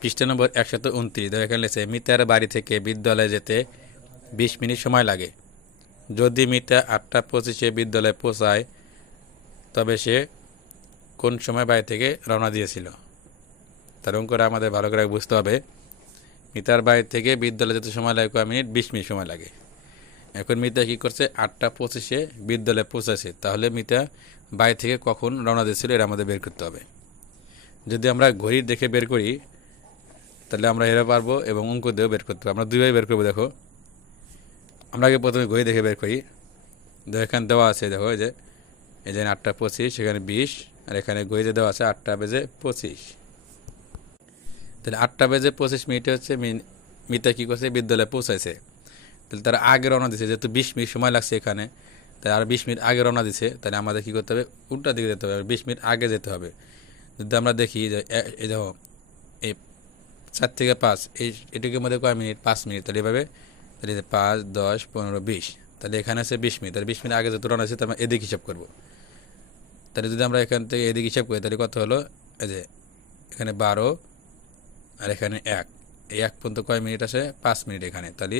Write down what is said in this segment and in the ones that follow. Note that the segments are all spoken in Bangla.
পৃষ্ঠা নম্বর 129। দেখো এখানে লেখছে মিতার বাড়ি থেকে বিদ্যালয়ে যেতে 20 মিনিট সময় লাগে। যদি মিতা 8:25 বিদ্যালয়ে পৌঁছায় তবে সে কোন সময় বাড়ি থেকে রওনা দিয়েছিল? তার অঙ্কটা আমাদের ভালো করে বুঝতে হবে। মিতার বাড়ি থেকে বিদ্যালয়ে যেতে সময় লাগে কয় মিনিট? 20 মিনিট সময় লাগে। এখন মিতা কী করছে? 8:25 বিদ্যালয়ে পৌঁছাছে। তাহলে মিতা বাড়ি থেকে কখন রওনা দিয়েছিল এটা আমাদের বের করতে হবে। যদি আমরা ঘড়ি দেখে বের করি তাহলে আমরা এরা পারবো এবং অঙ্ক দিয়েও বের করতে পারবো। আমরা দুইভাবে বের করবো। দেখো আমরা আগে প্রথমে ঘড়ি দেখে বের করি। দেখো এখানে দেওয়া আছে, দেখো এই যে 8:25, সেখানে 20, আর এখানে ঘড়িতে দেওয়া আছে 8:25। তাহলে 8:25 হচ্ছে মিতা কী করছে? বিদ্যালয়ে পৌঁছাইছে। তাহলে তারা আগে রওনা দিচ্ছে, যেহেতু 20 মিনিট সময় লাগছে এখানে, তাই আর 20 মিনিট আগে রওনা দিচ্ছে। তাহলে আমাদের কী করতে হবে? উল্টা দিকে যেতে হবে, 20 মিনিট আগে যেতে হবে। যদি আমরা দেখি যে এই দেখো এই 4 থেকে 5 এটুকুর মধ্যে কয় মিনিট? 5 মিনিট। তাহলে এভাবে তাহলে 5, 10, 15, 20, তাহলে এখানে আছে 20 মিনিট। তাহলে 20 মিনিট আগে যত রওনা আছে তাহলে আমরা এদিকে হিসাব করবো। তাহলে যদি আমরা এখান থেকে এদিকে হিসাব করি তাহলে কত হলো? এই যে এখানে 12 আর এখানে 1, এই 1 পর্যন্ত কয় মিনিট আছে? 5 মিনিট এখানে। তাহলে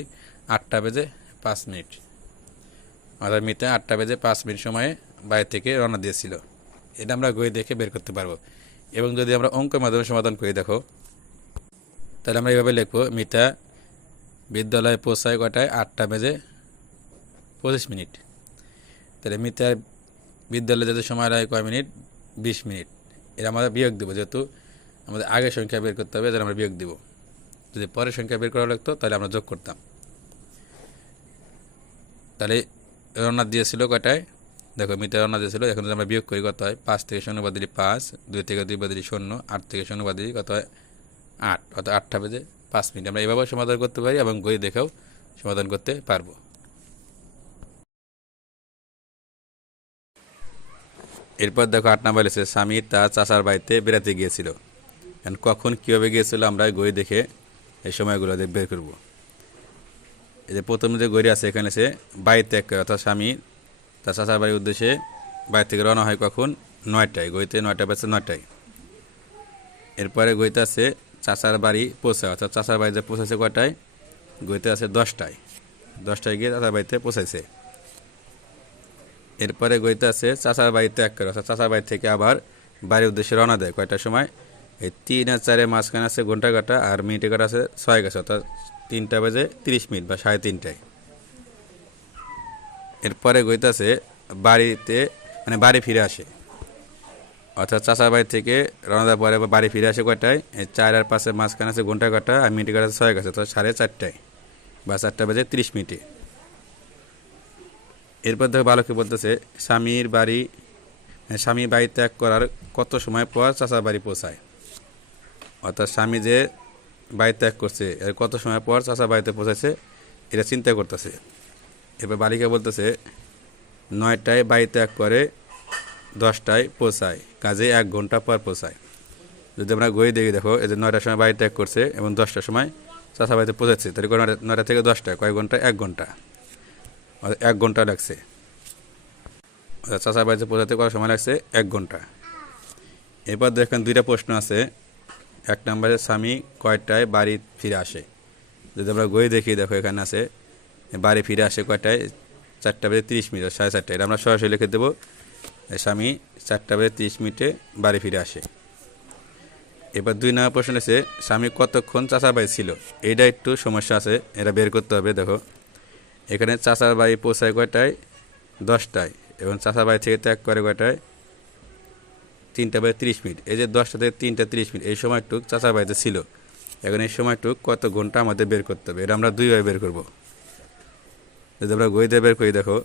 8:05। অর্থাৎ মিতা 8:05 সময়ে বাইরে থেকে রওনা দিয়েছিল। এটা আমরা গই দেখে বের করতে পারবো। এবং যদি আমরা অঙ্কের মাধ্যমে সমাধান করি, দেখো তাহলে আমরা এইভাবে লিখবো, মিতা বিদ্যালয়ে পৌঁছায় কটায়? 8:25। তাহলে মিতার বিদ্যালয়ে যেতে সময় লাগে কয় মিনিট? 20 মিনিট। এটা আমরা বিয়োগ দেবো, যেহেতু আমাদের আগের সংখ্যা বের করতে হবে, তাহলে আমরা বিয়োগ দেবো। যদি পরের সংখ্যা বের করা লাগতো তাহলে আমরা যোগ করতাম। তাহলে রওনা দিয়েছিল কয়টায়? দেখো মিতা রওনা দিয়েছিল। এখন যদি আমরা বিয়োগ করি কত হয়? 5 থেকে 0 বাদ দিলে 5, 2 থেকে 2 বাদ দিলে 0, 8 থেকে 0 বাদ দিলে কত হয়? 8, অর্থাৎ 8:05। আমরা এভাবেও সমাধান করতে পারি এবং বই দেখেও সমাধান করতে পারবো। এরপর দেখো 8 নাম্বার লিখেছে স্বামী তার চাচার বাড়িতে বেড়াতে গিয়েছিল। কখন কীভাবে গিয়েছিল আমরা গই দেখে এই সময়গুলো বের করব। এই যে প্রথম যে গড়ি আছে এখানে সে বাড়ি ত্যাগ করে, অর্থাৎ স্বামী তার চাচার বাড়ির উদ্দেশ্যে বাড়ি থেকে রওনা হয় কখন? 9টায়। গইতে 9টা বাজছে 9টায়। এরপরে গইতে আছে চাচার বাড়ি পৌঁছায়, অর্থাৎ চাচার বাড়িতে পৌঁছাইছে কয়টায়? গইতে আছে 10টায়। 10টায় গিয়ে চাচার বাড়িতে পৌঁছাইছে। এরপরে গইতে আছে চাচার বাড়ি ত্যাগ করে, অর্থাৎ চাচার বাড়ি থেকে আবার বাড়ির উদ্দেশ্যে রওনা দেয় কয়টার সময়? এই 3 আর 4 মাঝখানে আছে ঘন্টা কাটা আর মিনিটে কাটা আছে 6 গেছে, অর্থাৎ 3:30 বা 3:30টায়। এরপরে গইতে আছে বাড়িতে বাড়ি ফিরে আসে, অর্থাৎ চাচার বাড়ি থেকে রওনা দেওয়ার পরে বাড়ি ফিরে আসে কয়টায়? এই 4 আর 5 মাঝখানে আছে ঘন্টা কাটা আর মিনিটে কাটা 6 গেছে, অর্থাৎ 4:30টায় বা 4:30 এরপর দেখো ভালো কি বলতেছে, স্বামী বাড়ি ত্যাগ করার কত সময় পর চাচার বাড়ি পৌঁছায়? অর্থাৎ স্বামী যে বাড়ি ত্যাগ করছে এর কত সময় পর চাচার বাড়িতে পৌঁছাইছে এটা চিন্তা করতেছে। এরপর বালিকা বলতেছে 9টায় বাড়ি ত্যাগ করে 10টায় পৌঁছায়, কাজে 1 ঘন্টা পর পৌঁছায়। যদি আমরা গই দেখি, দেখো এই যে 9টার সময় বাড়ি ত্যাগ করছে এবং 10টার সময় চাচার বাড়িতে পৌঁছাচ্ছে, তাহলে 9টা থেকে 10টা কয় ঘন্টা? 1 ঘন্টা, 1 ঘন্টা লাগছে। অর্থাৎ চাচার বাড়িতে পৌঁছাতে কত সময় লাগছে? 1 ঘন্টা। এরপর দেখেন 2টা প্রশ্ন আছে। 1 নম্বরে স্বামী কয়টায় বাড়ি ফিরে আসে? যদি আমরা গই দেখি, দেখো এখানে আছে বাড়ি ফিরে আসে কয়টায়? 4:30, 4:30। এটা আমরা সরাসরি লিখে দেবো, স্বামী 4:30 বাড়ি ফিরে আসে। এবার 2 নম্বর প্রশ্ন আছে স্বামী কতক্ষণ চাচার বাড়ি ছিল? এইটা একটু সমস্যা আছে, এটা বের করতে হবে। দেখো এখানে চাচার বাড়ি পৌঁছায় কয়টায়? 10টায় এবং চাচার বাড়ি থেকে ত্যাগ করে কয়টায়? 3:30। এই যে 10টা থেকে 3:30 এই সময়টুক চাচার বাড়িতে ছিল। এখন এই সময়টুক কত ঘন্টা আমাদের বের করতে হবে, এটা আমরা 2ভাবে বের করব। যদি আমরা গই দিয়ে বের করি, দেখো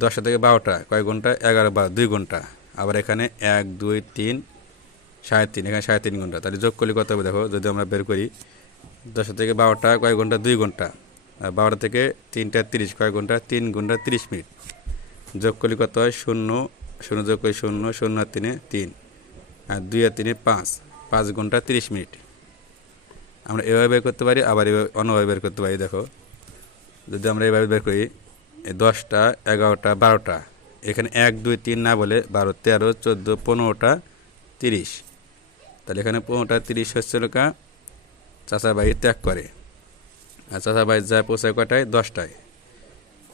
10টা থেকে 12টা কয় ঘন্টা? 11, 12, 2 ঘন্টা। আবার এখানে 1, 2, 3, 3.5, এখানে 3.5 ঘন্টা। তাহলে যোগ করলে কত হবে? দেখো যদি আমরা বের করি 10টা থেকে 12টা কয় ঘন্টা? 2 ঘন্টা। আর 12টা থেকে 3:30 কয় ঘন্টা? 3 ঘন্টা 30 মিনিট। যোগ করলে কত হয়? 0, 0 যোগ করি 0, 0 আর 3, 3, আর 2 আর 3, 5, 5 ঘন্টা 30 মিনিট। আমরা এভাবে বের করতে পারি, আবার এভাবে অন্যভাবে বের করতে পারি। দেখো যদি আমরা এভাবে বের করি 10টা, 11টা, 12টা, এখানে 1, 2, 3 না বলে 12, 13, 14, 15টা 30। তাহলে এখানে 15টা 30 হচ্ছে চাচা ভাই ত্যাগ করে, আর চাচা ভাই যায় পৌঁছায় কটায়? 10টায়।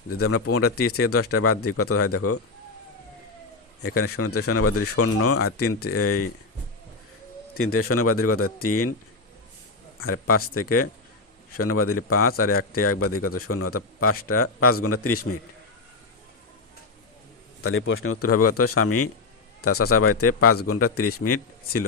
যদি আমরা 15টা 30 থেকে 10টায় বাদ দিই কত হয় দেখো, এখানে শূন্যতে শূন্য বাদ দিলে 0, আর 3 থেকে শূন্য বাদ দিলে কত? 3, আর 5 থেকে শূন্য বাদ দিলে 5, আর 1 থেকে 1 বাদ দিলে কত? 0, অর্থাৎ 5 ঘন্টা 30 মিনিট। তাহলে এই প্রশ্নের উত্তর হবে কত? স্বামী তার চাচা বাড়িতে 5 ঘন্টা 30 মিনিট ছিল।